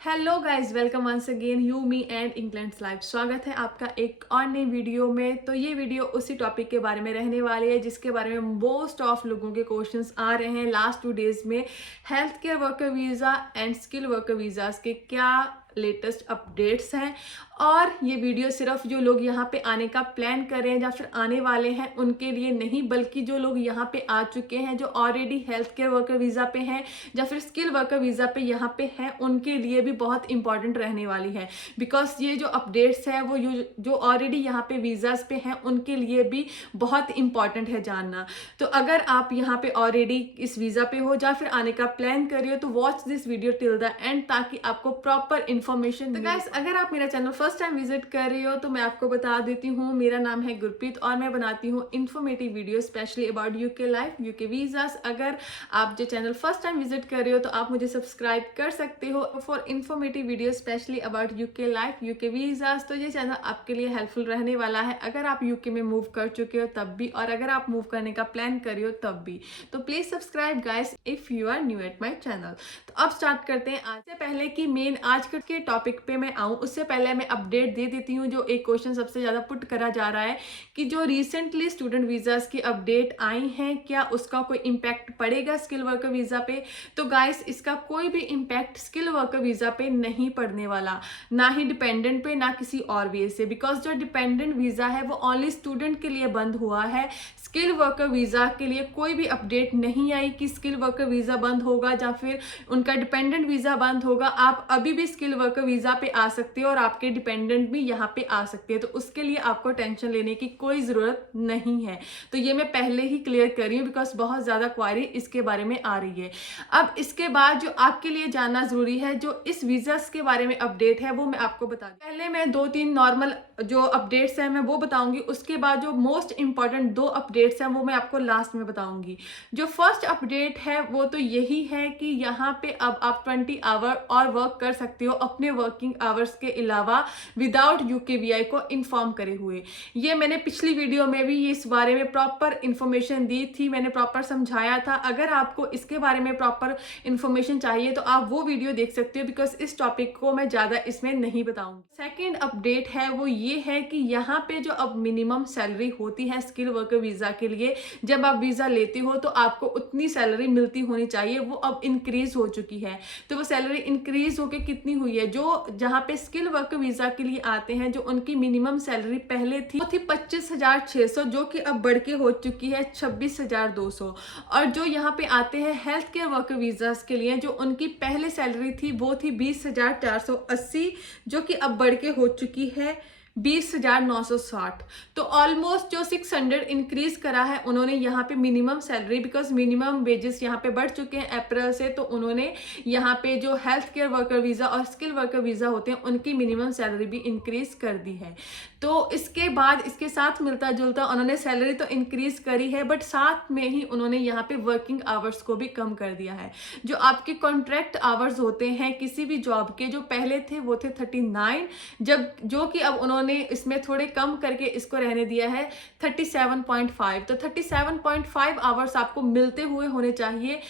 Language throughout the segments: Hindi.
Hello guys, welcome once again you me and England's life. स्वागत है आपका एक और नई वीडियो में। तो ये वीडियो उसी टॉपिक के बारे में रहने वाली है जिसके बारे में मोस्ट ऑफ लोगों के क्वेश्चंस आ रहे हैं लास्ट 2 डेज में। Health care worker visa and skill worker visas के क्या लेटेस्ट अपडेट्स हैं, और ये वीडियो सिर्फ जो लोग यहाँ पे आने का प्लान कर रहे हैं या फिर आने वाले हैं उनके लिए नहीं, बल्कि जो लोग यहाँ पे आ चुके हैं, जो already health care worker visa पे हैं या फिर स्किल वर्कर वीज़ा पे यहाँ पे हैं, उनके लिए भी बहुत इंपॉर्टेंट रहने वाली है। बिकॉज ये जो अपडेट्स है वो जो ऑलरेडी यहाँ पे वीज़ाज पे हैं उनके लिए भी बहुत इंपॉर्टेंट है जानना। तो अगर आप यहाँ पे ऑलरेडी इस वीज़ा पे हो या फिर आने का प्लान कर रहे हो तो watch this video till the end, ताकि आपको प्रॉपर इन्फॉर्मेशन। तो गाइस, अगर आप मेरा चैनल फर्स्ट टाइम विजिट कर रही हो तो मैं आपको बता देती हूँ, मेरा नाम है गुरप्रीत और मैं बनाती हूँ informative video specially about UK life, UK visas. अगर आप जो चैनल फर्स्ट टाइम विजिट कर रहे हो तो आप मुझे सब्सक्राइब कर सकते हो for informative video specially about UK life, UK visas. तो ये चैनल आपके लिए हेल्पफुल रहने वाला है अगर आप यूके में मूव कर चुके हो तब भी, और अगर आप मूव करने का प्लान कर रहे हो तब भी। तो please subscribe guys if you are new at my channel. तो अब स्टार्ट करते हैं। आज से पहले कि मेन आज के टॉपिक पे मैं आऊँ उससे पहले मैं अपडेट दे देती हूँ। जो एक क्वेश्चन सबसे ज्यादा पुट करा जा रहा है कि जो रिसेंटली स्टूडेंट वीजास की अपडेट आई हैं, क्या उसका कोई इम्पैक्ट पड़ेगा स्किल वर्कर वीजा पे। तो गाइस, इसका कोई भी इम्पैक्ट स्किल वर्कर वीजा पे नहीं पड़ने वाला, ना ही डिपेंडेंट पे, ना किसी और वे से। बिकॉज जो डिपेंडेंट वीजा है वो ओनली स्टूडेंट के लिए बंद हुआ है। स्किल वर्कर वीजा के लिए कोई भी अपडेट नहीं आई कि स्किल वर्कर वीजा बंद होगा या फिर उनका डिपेंडेंट वीजा बंद होगा। आप अभी भी स्किल वर्कर वीजा पे आ सकते हो और आपके डिपेंडेंट भी यहाँ पे आ सकते हैं, तो उसके लिए आपको टेंशन लेने की कोई जरूरत नहीं है। तो ये मैं पहले ही क्लियर कर रही हूँ बिकॉज बहुत ज्यादा क्वारी इसके बारे में आ रही है। अब इसके बाद जो आपके लिए जानना जरूरी है, जो इस वीजास के बारे में अपडेट है वो मैं आपको बता दूं। पहले मैं 2-3 नॉर्मल जो अपडेट्स हैं मैं वो बताऊंगी, उसके बाद जो मोस्ट इंपॉर्टेंट 2 अपडेट्स हैं वो मैं आपको लास्ट में बताऊंगी। जो फर्स्ट अपडेट है वो तो यही है कि यहाँ पे अब आप 20 आवर और वर्क कर सकते हो अपने वर्किंग आवर्स के अलावा विदाउट यूकेवीआई को इन्फॉर्म करे हुए। ये मैंने पिछली वीडियो में भी इस बारे में प्रॉपर इंफॉर्मेशन दी थी, मैंने प्रॉपर समझाया था। अगर आपको इसके बारे में प्रॉपर इंफॉर्मेशन चाहिए तो आप वो वीडियो देख सकते हो, बिकॉज इस टॉपिक को मैं ज्यादा इसमें नहीं बताऊंगी। सेकेंड अपडेट है वो ये है कि यहाँ पे जो अब मिनिमम सैलरी होती है स्किल वर्कर वीजा के लिए, जब आप वीजा लेते हो तो आपको उतनी सैलरी मिलती होनी चाहिए, वो अब इंक्रीज हो चुकी है। तो वो सैलरी इंक्रीज होके कितनी हुई है, जो जहाँ पे स्किल वर्कर वीजा के लिए आते हैं जो उनकी मिनिमम सैलरी पहले थी वो थी 25,600, जो कि अब बढ़ के हो चुकी है 26,200। और जो यहाँ पे आते हैं हेल्थ केयर वर्कर वीजा के लिए, जो उनकी पहले सैलरी थी वो थी 20,480, जो कि अब बढ़ के हो चुकी है 20,960। तो ऑलमोस्ट जो 600 इंक्रीज करा है उन्होंने यहाँ पे minimum salary, because minimum wages यहाँ पे बढ़ चुके हैं अप्रैल से, तो उन्होंने यहाँ पे जो हेल्थ केयर वर्कर वीजा और स्किल वर्कर वीजा होते हैं उनकी मिनिमम सैलरी भी इंक्रीज कर दी है। तो इसके बाद इसके साथ मिलता जुलता उन्होंने सैलरी तो इंक्रीज करी है, बट साथ में ही उन्होंने यहाँ पे वर्किंग आवर्स को भी कम कर दिया है। जो आपके कॉन्ट्रैक्ट आवर्स होते हैं किसी भी जॉब के, जो पहले थे वो थे 39, जो कि अब उन्होंने इसमें थोड़े कम करके इसको रहने दिया है 37.5। तो 37.5 आवर्स आपको मिलते हुए होने चाहिए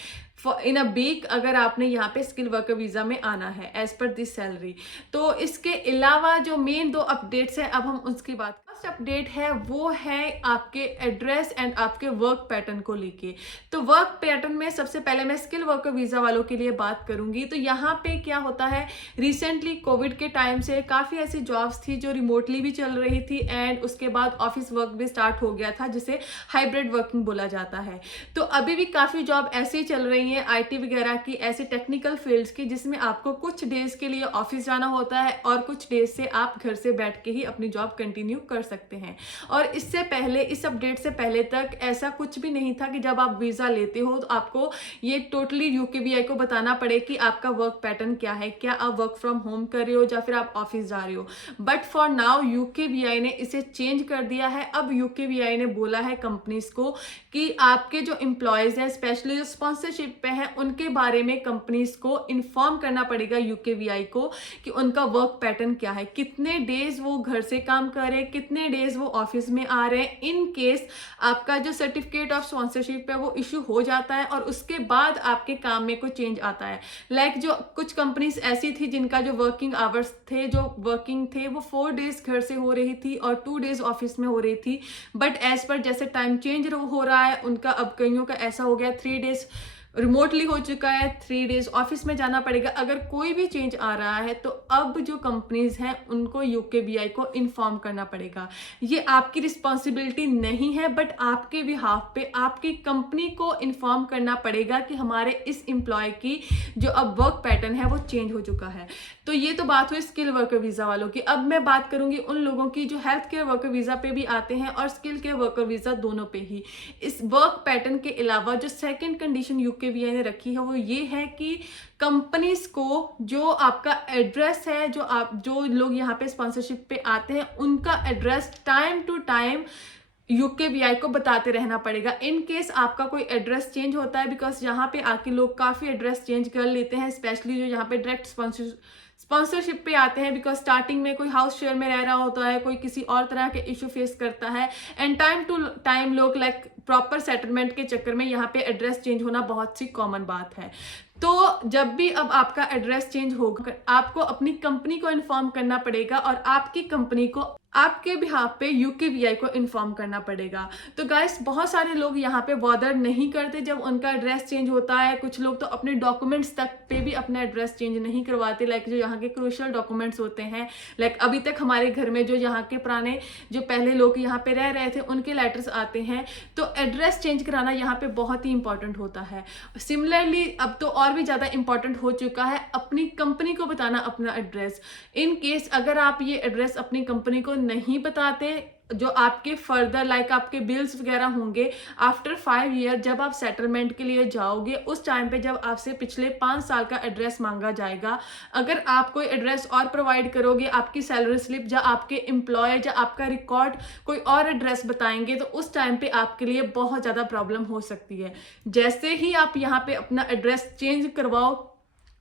इन अ वीक, अगर आपने यहाँ पे स्किल वर्कर वीजा में आना है एज पर दिस सैलरी। तो इसके अलावा जो मेन 2 अपडेट्स हैं अब हम उसकी बात। फर्स्ट अपडेट है वो है आपके एड्रेस एंड आपके वर्क पैटर्न को लेके। तो वर्क पैटर्न में सबसे पहले मैं स्किल वर्कर वीजा वालों के लिए बात करूंगी। तो यहाँ पे क्या होता है, रिसेंटली कोविड के टाइम से काफी ऐसी जॉब्स थी जो रिमोटली भी चल रही थी एंड उसके बाद ऑफिस वर्क भी स्टार्ट हो गया था, जिसे हाइब्रिड वर्किंग बोला जाता है। तो अभी भी काफी जॉब ऐसे ही चल रही है आईटी वगैरह की, ऐसी टेक्निकल फील्ड्स की, जिसमें आपको कुछ डेज के लिए ऑफिस जाना होता है और कुछ डेज से आप घर से बैठ के ही अपनी जॉब कंटिन्यू कर सकते हैं। और इससे पहले, इस अपडेट से पहले तक ऐसा कुछ भी नहीं था कि जब आप वीजा लेते हो तो आपको ये टोटली यूकेवीआई को बताना पड़े कि आपका वर्क पैटर्न क्या है, क्या आप वर्क फ्रॉम होम कर रहे हो या फिर आप ऑफिस जा रहे हो। बट फॉर नाउ यूकेवीआई ने इसे चेंज कर दिया है। अब यूकेवीआई ने बोला है कंपनीज को कि आपके जो एम्प्लॉयज हैं, स्पेशली जो स्पॉन्सरशिप पे हैं, उनके बारे में कंपनीज को इन्फॉर्म करना पड़ेगा यूकेवीआई को कि उनका वर्क पैटर्न क्या है, कितने डेज वो घर से काम करे, कितने कितने डेज वो ऑफिस में आ रहे हैं। इन केस आपका जो सर्टिफिकेट ऑफ स्पॉन्सरशिप है वो इशू हो जाता है और उसके बाद आपके काम में कोई चेंज आता है। लाइक जो कुछ कंपनीज ऐसी थी जिनका जो वर्किंग आवर्स थे, जो वर्किंग थे, वो 4 डेज घर से हो रही थी और 2 डेज ऑफिस में हो रही थी। बट एज पर जैसे टाइम चेंज हो रहा है, उनका अब कईयों का ऐसा हो गया 3 डेज रिमोटली हो चुका है, 3 डेज ऑफिस में जाना पड़ेगा। अगर कोई भी चेंज आ रहा है तो अब जो कंपनीज हैं उनको यूकेवीआई को इन्फॉर्म करना पड़ेगा। ये आपकी रिस्पॉन्सिबिलिटी नहीं है, बट आपके बिहाफ पे आपकी कंपनी को इन्फॉर्म करना पड़ेगा कि हमारे इस एम्प्लॉय की जो अब वर्क पैटर्न है वो चेंज हो चुका है। तो ये तो बात हुई स्किल वर्कर वीजा वालों की। अब मैं बात करूंगी उन लोगों की जो हेल्थ केयर वर्कर वीजा पे भी आते हैं और स्किल केयर वर्कर वीजा दोनों पे ही। इस वर्क पैटर्न के अलावा जो सेकंड कंडीशन यूकेवीआई ने रखी है वो ये है कि कंपनीज को जो आपका एड्रेस है, जो लोग यहाँ पे स्पॉन्सरशिप पे आते हैं, उनका एड्रेस टाइम टू टाइम यूकेवीआई को बताते रहना पड़ेगा। इन केस आपका कोई एड्रेस चेंज होता है, बिकॉज यहाँ पे आके लोग काफ़ी एड्रेस चेंज कर लेते हैं, स्पेशली जो यहाँ पे डायरेक्ट स्पॉन्सरशिप पे आते हैं, बिकॉज स्टार्टिंग में कोई हाउस शेयर में रह रहा होता है, कोई किसी और तरह के इशू फेस करता है, एंड टाइम टू टाइम लोग लाइक प्रॉपर सेटलमेंट के चक्कर में यहाँ पे एड्रेस चेंज होना बहुत सी कॉमन बात है। तो जब भी अब आपका एड्रेस चेंज होगा, आपको अपनी कंपनी को इन्फॉर्म करना पड़ेगा और आपकी कंपनी को आपके बिहाफ पे यूकेवीआई को इन्फॉर्म करना पड़ेगा। तो गाइस, बहुत सारे लोग यहाँ पे बॉदर नहीं करते जब उनका एड्रेस चेंज होता है। कुछ लोग तो अपने डॉक्यूमेंट्स तक पे भी अपना एड्रेस चेंज नहीं करवाते, लाइक जो यहाँ के क्रूशियल डॉक्यूमेंट्स होते हैं। लाइक अभी तक हमारे घर में जो यहाँ के पुराने जो पहले लोग यहाँ पे रह रहे थे उनके लेटर्स आते हैं, तो एड्रेस चेंज कराना यहाँ पे बहुत ही इंपॉर्टेंट होता है। सिमिलरली अब तो और भी ज़्यादा इंपॉर्टेंट हो चुका है अपनी कंपनी को बताना अपना एड्रेस। इन केस अगर आप ये एड्रेस अपनी कंपनी को नहीं बताते, जो आपके फर्दर लाइक आपके बिल्स वगैरह होंगे आफ्टर 5 ईयर, जब आप सेटलमेंट के लिए जाओगे उस टाइम पे जब आपसे पिछले 5 साल का एड्रेस मांगा जाएगा, अगर आप कोई एड्रेस और प्रोवाइड करोगे, आपकी सैलरी स्लिप या आपके एम्प्लॉयर या आपका रिकॉर्ड कोई और एड्रेस बताएंगे, तो उस टाइम पे आपके लिए बहुत ज़्यादा प्रॉब्लम हो सकती है। जैसे ही आप यहाँ पे अपना एड्रेस चेंज करवाओ,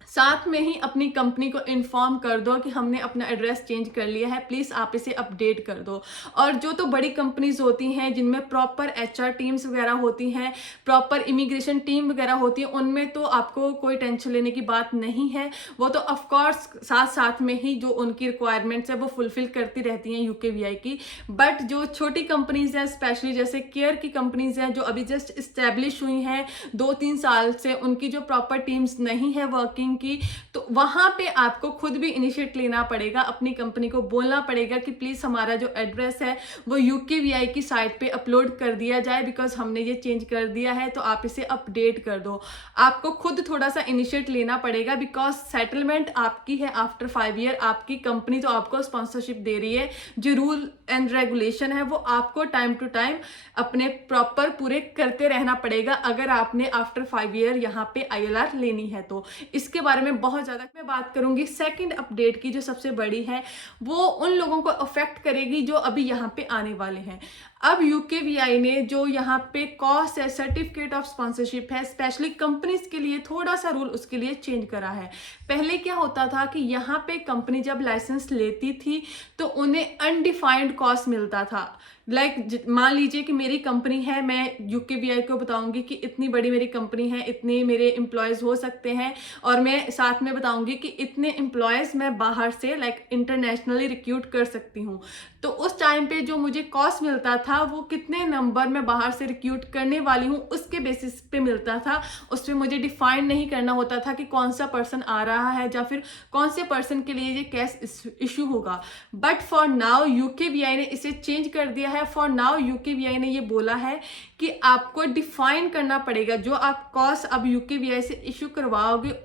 साथ में ही अपनी कंपनी को इन्फॉर्म कर दो कि हमने अपना एड्रेस चेंज कर लिया है, प्लीज़ आप इसे अपडेट कर दो। और जो तो बड़ी कंपनीज होती हैं जिनमें प्रॉपर एचआर टीम्स वगैरह होती हैं, प्रॉपर इमिग्रेशन टीम वगैरह होती है, उनमें तो आपको कोई टेंशन लेने की बात नहीं है। वो तो ऑफकोर्स साथ साथ में ही जो उनकी रिक्वायरमेंट्स है वो फुलफिल करती रहती हैं यूकेवीआई की। बट जो छोटी कंपनीज हैं, स्पेशली जैसे केयर की कंपनीज हैं जो अभी जस्ट इस्टेब्लिश हुई हैं 2-3 साल से, उनकी जो प्रॉपर टीम्स नहीं है वर्किंग की, तो वहां पे आपको खुद भी इनिशिएट लेना पड़ेगा, अपनी कंपनी को बोलना पड़ेगा कि प्लीज हमारा जो एड्रेस है वो यूकेवीआई की साइट पे अपलोड कर दिया जाए, बिकॉज हमने ये चेंज कर दिया है, तो आप इसे अपडेट कर दो। आपको खुद थोड़ा सा इनिशिएट लेना पड़ेगा, बिकॉज सेटलमेंट आपकी है आफ्टर 5 ईयर। आपकी कंपनी तो आपको स्पॉन्सरशिप दे रही है, जो रूल एंड रेगुलेशन है वो आपको टाइम टू टाइम अपने प्रॉपर पूरे करते रहना पड़ेगा, अगर आपने आफ्टर 5 ईयर यहाँ पे ILR लेनी है। तो इसके बारे में बहुत ज़्यादा मैं बात करूंगी। सेकंड अपडेट की जो सबसे बड़ी है वो उन लोगों को अफेक्ट करेगी जो अभी यहाँ पे आने वाले हैं। अब यूकेवीआई ने जो यहाँ पे कॉस्ट है, सर्टिफिकेट ऑफ स्पॉन्सरशिप है, स्पेशली कंपनीज के लिए थोड़ा सा रूल उसके लिए चेंज करा है। पहले क्या होता था कि यहाँ पे कंपनी जब लाइसेंस लेती थी तो उन्हें अनडिफाइंड कॉस्ट मिलता था। लाइक मान लीजिए कि मेरी कंपनी है, मैं यूकेवीआई को बताऊंगी कि इतनी बड़ी मेरी कंपनी है, इतने मेरे एम्प्लॉयज़ हो सकते हैं, और मैं साथ में बताऊंगी कि इतने एम्प्लॉयज़ मैं बाहर से लाइक इंटरनेशनली रिक्रूट कर सकती हूँ। तो उस टाइम पे जो मुझे कॉस्ट मिलता था वो कितने नंबर मैं बाहर से रिक्रूट करने वाली हूँ उसके बेसिस पे मिलता था। उस पर मुझे डिफाइन नहीं करना होता था कि कौन सा पर्सन आ रहा है या फिर कौन से पर्सन के लिए ये केस इशू होगा। बट फॉर नाउ यूकेवीआई ने इसे चेंज कर दिया है। फॉर नाउ यूकेवीआई ने ये बोला है कि आपको डिफाइन करना पड़ेगा, जो आप कॉस्ट अब यूकेवीआई से इशू करवाओगे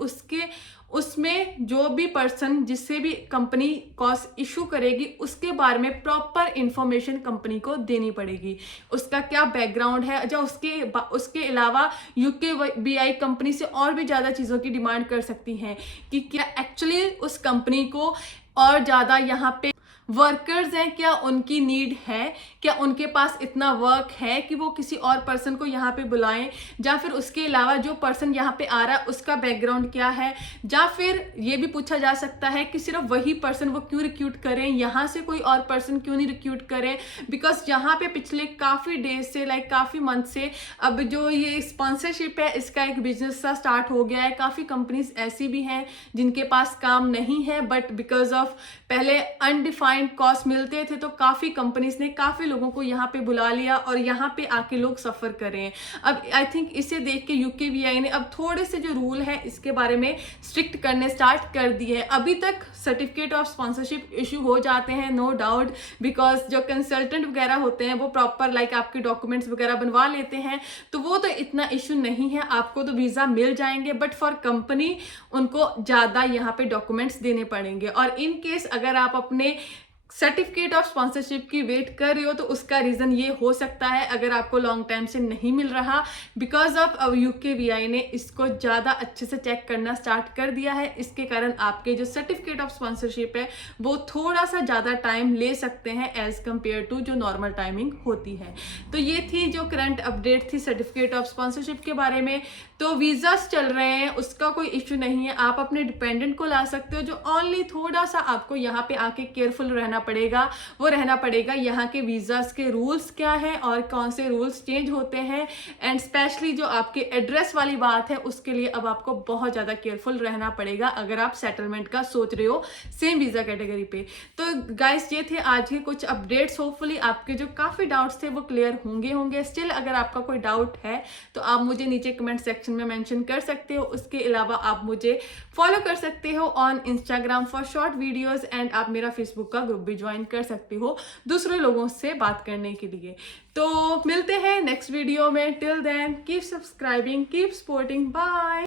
उसमें जो भी पर्सन जिससे भी कंपनी कॉस्ट इशू करेगी उसके बारे में प्रॉपर इंफॉर्मेशन कंपनी को देनी पड़ेगी। उसका क्या बैकग्राउंड है, जो उसके अलावा यूकेवीआई कंपनी से और भी ज़्यादा चीज़ों की डिमांड कर सकती हैं कि क्या एक्चुअली उस कंपनी को और ज़्यादा यहाँ पे वर्कर्स हैं, क्या उनकी नीड है, क्या उनके पास इतना वर्क है कि वो किसी और पर्सन को यहाँ पे बुलाएं, या फिर उसके अलावा जो पर्सन यहाँ पे आ रहा है उसका बैकग्राउंड क्या है, या फिर ये भी पूछा जा सकता है कि सिर्फ वही पर्सन वो क्यों रिक्रूट करें, यहाँ से कोई और पर्सन क्यों नहीं रिक्रूट करें। बिकॉज यहाँ पे पिछले काफ़ी डेज से काफ़ी मंथ से अब जो ये स्पॉन्सरशिप है इसका एक बिजनेस सा स्टार्ट हो गया है। काफ़ी कंपनीज ऐसी भी हैं जिनके पास काम नहीं है, बट बिकॉज ऑफ पहले अनडिफाइंड कॉस्ट मिलते थे तो काफ़ी कंपनीज ने काफ़ी लोगों को यहाँ पे बुला लिया और यहाँ पे आके लोग सफ़र कर रहे हैं। अब आई थिंक इसे देख के UKVI ने अब थोड़े से जो रूल है इसके बारे में स्ट्रिक्ट करने स्टार्ट कर दिए हैं। अभी तक सर्टिफिकेट ऑफ स्पॉन्सरशिप इशू हो जाते हैं, नो डाउट, बिकॉज जो कंसल्टेंट वगैरह होते हैं वो प्रॉपर आपके डॉक्यूमेंट्स वगैरह बनवा लेते हैं, तो वो तो इतना इशू नहीं है, आपको तो वीज़ा मिल जाएंगे। बट फॉर कंपनी उनको ज़्यादा यहाँ पे डॉक्यूमेंट्स देने पड़ेंगे। और इन केस अगर आप अपने सर्टिफिकेट ऑफ स्पॉन्सरशिप की वेट कर रहे हो तो उसका रीज़न ये हो सकता है अगर आपको लॉन्ग टाइम से नहीं मिल रहा, बिकॉज ऑफ UKVI ने इसको ज़्यादा अच्छे से चेक करना स्टार्ट कर दिया है। इसके कारण आपके जो सर्टिफिकेट ऑफ स्पॉन्सरशिप है वो थोड़ा सा ज़्यादा टाइम ले सकते हैं एज कम्पेयर टू जो नॉर्मल टाइमिंग होती है। तो ये थी जो करंट अपडेट थी सर्टिफिकेट ऑफ स्पॉन्सरशिप के बारे में। तो वीज़ास चल रहे हैं, उसका कोई इशू नहीं है, आप अपने डिपेंडेंट को ला सकते हो। जो ओनली थोड़ा सा आपको यहाँ पे आके केयरफुल रहना पड़ेगा वो रहना पड़ेगा यहाँ के वीज़ास के रूल्स क्या है और कौन से रूल्स चेंज होते हैं, एंड स्पेशली जो आपके एड्रेस वाली बात है उसके लिए अब आपको बहुत ज़्यादा केयरफुल रहना पड़ेगा अगर आप सेटलमेंट का सोच रहे हो सेम वीज़ा कैटेगरी पे। तो गाइस ये थे आज के कुछ अपडेट्स। होपफुली आपके जो काफ़ी डाउट्स थे वो क्लियर होंगे। स्टिल अगर आपका कोई डाउट है तो आप मुझे नीचे कमेंट सेक्शन में मेंशन कर सकते हो। उसके अलावा आप मुझे फॉलो कर सकते हो on Instagram for short videos, and आप मेरा फेसबुक का ग्रुप भी ज्वाइन कर सकते हो दूसरे लोगों से बात करने के लिए। तो मिलते हैं नेक्स्ट वीडियो में। Till then keep subscribing, keep supporting, bye.